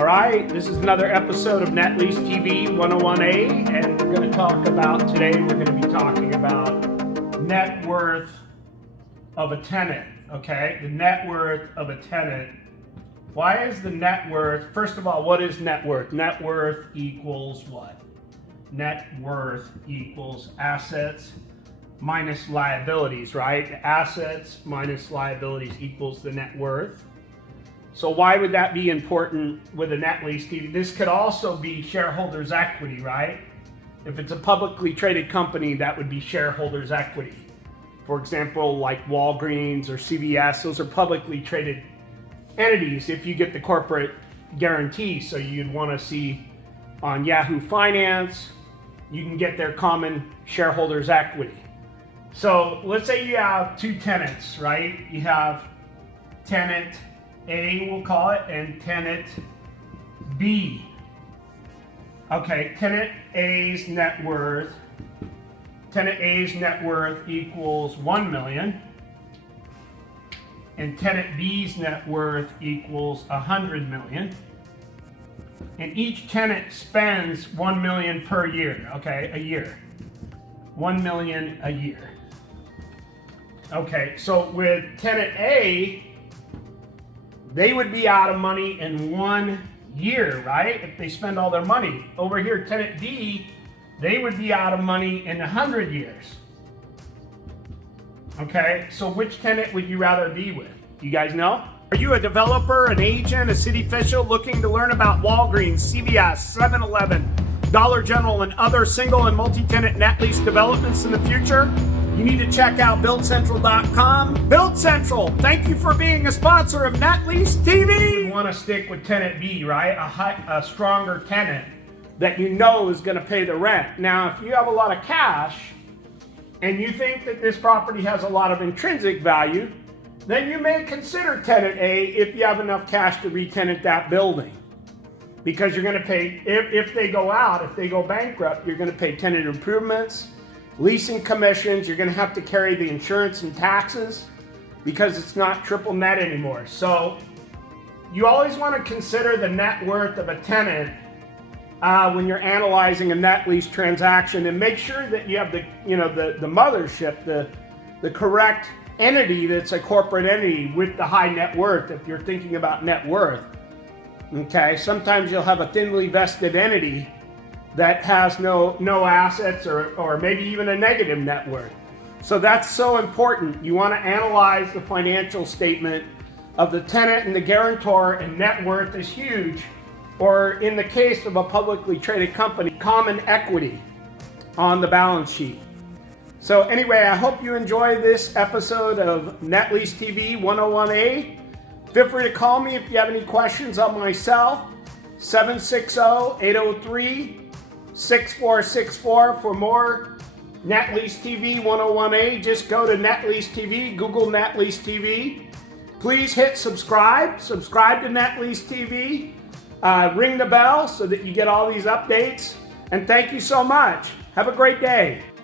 All right, this is another episode of Net Lease TV 101A, and we're going to talk about, today we're going to be talking about net worth of a tenant, okay? The net worth of a tenant. Why is the net worth, first of all, what is net worth? Net worth equals what? Net worth equals assets minus liabilities, right? Assets minus liabilities equals the net worth. So why would that be important with a Net Lease TV? This could also be shareholders equity, right? If it's a publicly traded company, that would be shareholders equity. For example, like Walgreens or CVS, those are publicly traded entities if you get the corporate guarantee. So you'd want to see on Yahoo Finance, you can get their common shareholders equity. So let's say you have two tenants, right? You have tenant A, we'll call it, and tenant B. Okay, tenant A's net worth equals 1 million, and tenant B's net worth equals 100 million. And each tenant spends 1 million per year, okay, a year. 1 million a year. Okay, so with tenant A, they would be out of money in 1 year, right? If they spend all their money. Over here, tenant B, they would be out of money in 100 years. Okay, so which tenant would you rather be with? You guys know? Are you a developer, an agent, a city official looking to learn about Walgreens, CVS, 7-Eleven, Dollar General, and other single and multi-tenant net lease developments in the future? You need to check out BuildCentral.com. Build Central, thank you for being a sponsor of Net Lease TV. You want to stick with tenant B, right? A stronger tenant that you know is going to pay the rent. Now, if you have a lot of cash and you think that this property has a lot of intrinsic value, then you may consider tenant A if you have enough cash to re-tenant that building. Because you're going to pay, if they go out, if they go bankrupt, you're going to pay tenant improvements, leasing commissions, you're going to have to carry the insurance and taxes because it's not triple net anymore. So you always want to consider the net worth of a tenant when you're analyzing a net lease transaction, and make sure that you have the mothership, the correct entity that's a corporate entity with the high net worth if you're thinking about net worth. Okay, sometimes you'll have a thinly vested entity that has no assets or maybe even a negative net worth. So that's so important. You want to analyze the financial statement of the tenant and the guarantor, and net worth is huge. Or in the case of a publicly traded company, common equity on the balance sheet. So anyway, I hope you enjoy this episode of Net Lease TV 101A. Feel free to call me if you have any questions on myself, 760-803-6464. For more Net Lease TV 101A, just go to Net Lease TV, Google Net Lease TV. Please hit subscribe to Net Lease TV. Ring the bell so that you get all these updates. And thank you so much. Have a great day.